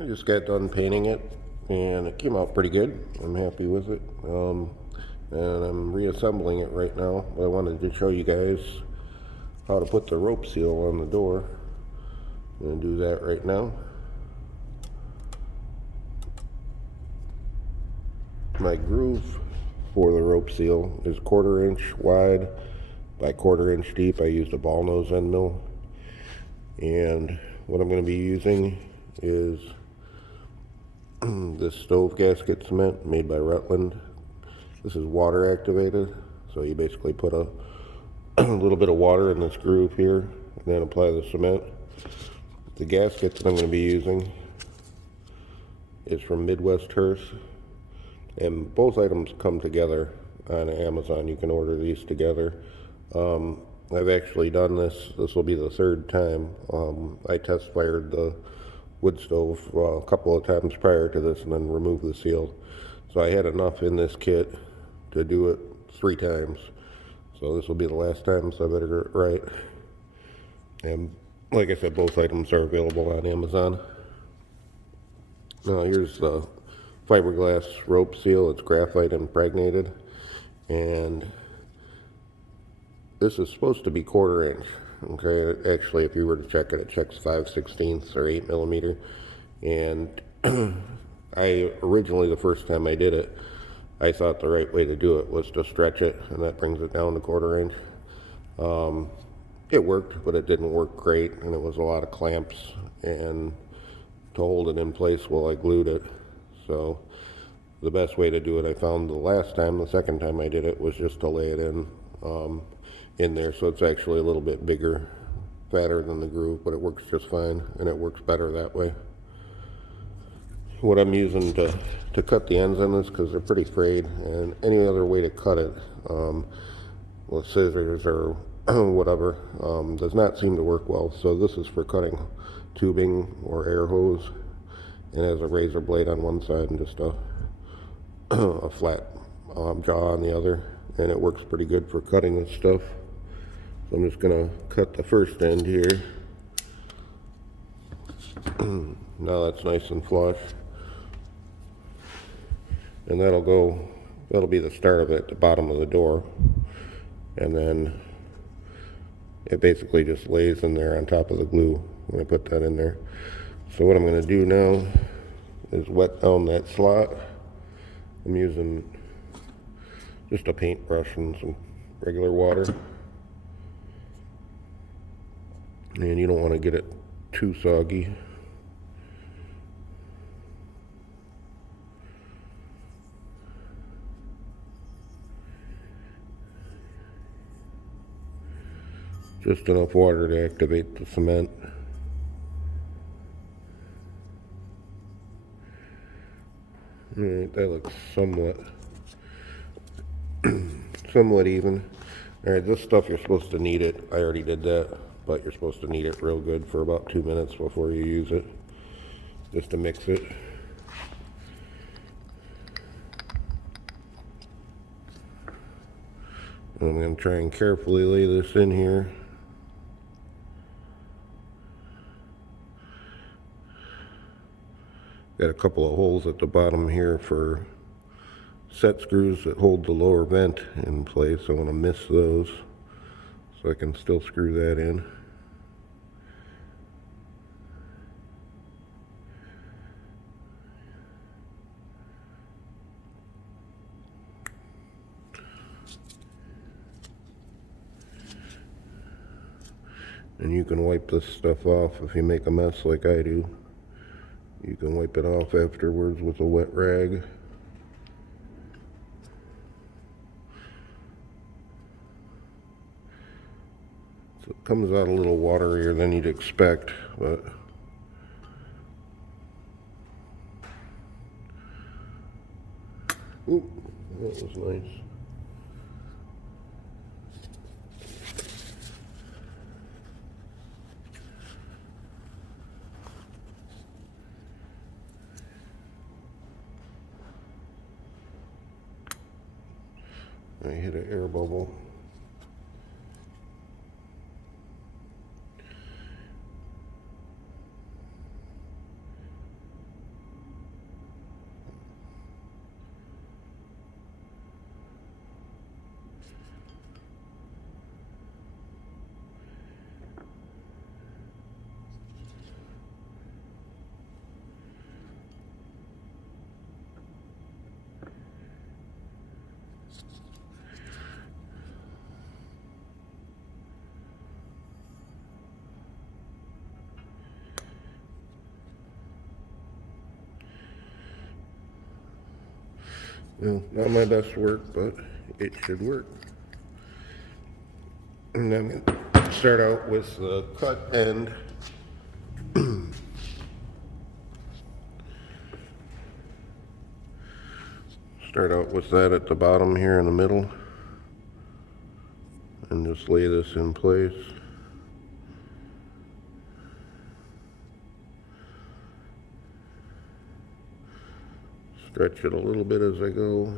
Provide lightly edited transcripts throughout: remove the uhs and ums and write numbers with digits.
I just got done painting it, and it came out pretty good. I'm happy with it. And I'm reassembling it right now. But I wanted to show you guys how to put the rope seal on the door. I'm going to do that right now. My groove for the rope seal is 1/4 inch wide by 1/4 inch deep. I used a ball nose end mill. And what I'm going to be using is this stove gasket cement made by Rutland. This is water activated, so you basically put a little bit of water in this groove here and then apply the cement. The gasket that I'm going to be using is from Midwest Hearth, and both items come together on Amazon. You can order these together. I've actually done this. This will be the 3rd time. I test fired the wood stove a couple of times prior to this and then removed the seal. So I had enough in this kit to do it 3 times. So this will be the last time, so I better get it right. And like I said, both items are available on Amazon. Now here's the fiberglass rope seal. It's graphite impregnated, and this is supposed to be 1/4 inch. Okay, actually, if you were to check it, it checks 5/16 or 8 millimeter. And I originally, the first time I did it, I thought the right way to do it was to stretch it, and that brings it down to 1/4 inch. It worked, but it didn't work great, and it was a lot of clamps and to hold it in place while I glued it. So the best way to do it, I found the second time I did it, was just to lay it in there, so it's actually a little bit bigger, fatter than the groove, but it works just fine, and it works better that way. What I'm using to cut the ends on this, because they're pretty frayed, and any other way to cut it, with scissors or whatever, does not seem to work well. So this is for cutting tubing or air hose, and it has a razor blade on one side and just a flat jaw on the other, and it works pretty good for cutting this stuff. So I'm just going to cut the first end here. Now that's nice and flush. And that'll be the start of it at the bottom of the door. And then it basically just lays in there on top of the glue when I put that in there. So what I'm going to do now is wet down that slot. I'm using just a paintbrush and some regular water. And you don't want to get it too soggy. Just enough water to activate the cement. Alright, that looks somewhat even. Alright, this stuff, you're supposed to knead it. I already did that, but you're supposed to knead it real good for about 2 minutes before you use it, just to mix it. And I'm going to try and carefully lay this in here. Got a couple of holes at the bottom here for set screws that hold the lower vent in place. I want to miss those so I can still screw that in. And you can wipe this stuff off if you make a mess like I do. You can wipe it off afterwards with a wet rag. So it comes out a little waterier than you'd expect, but ooh, that was nice. I hit an air bubble. Not my best work, but it should work. And I'm going to start out with the cut end. Start out with that at the bottom here in the middle. And just lay this in place. Stretch it a little bit as I go.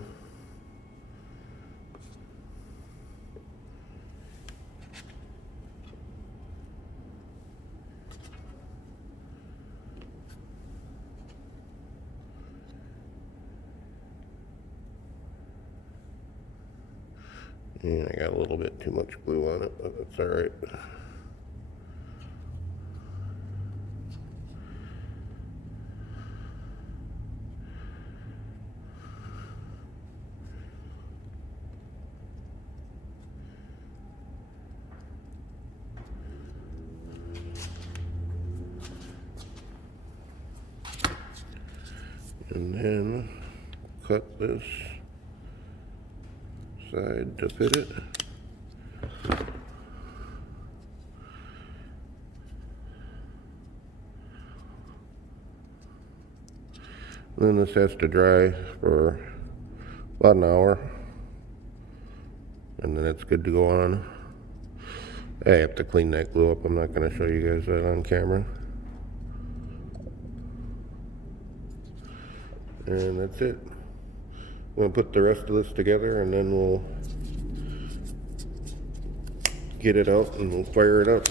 And I got a little bit too much glue on it, but that's all right. And then cut this side to fit it. Then this has to dry for about an hour, and then it's good to go on. I have to clean that glue up. I'm not going to show you guys that on camera. And that's it. I'm going to put the rest of this together, and then we'll get it out and we'll fire it up.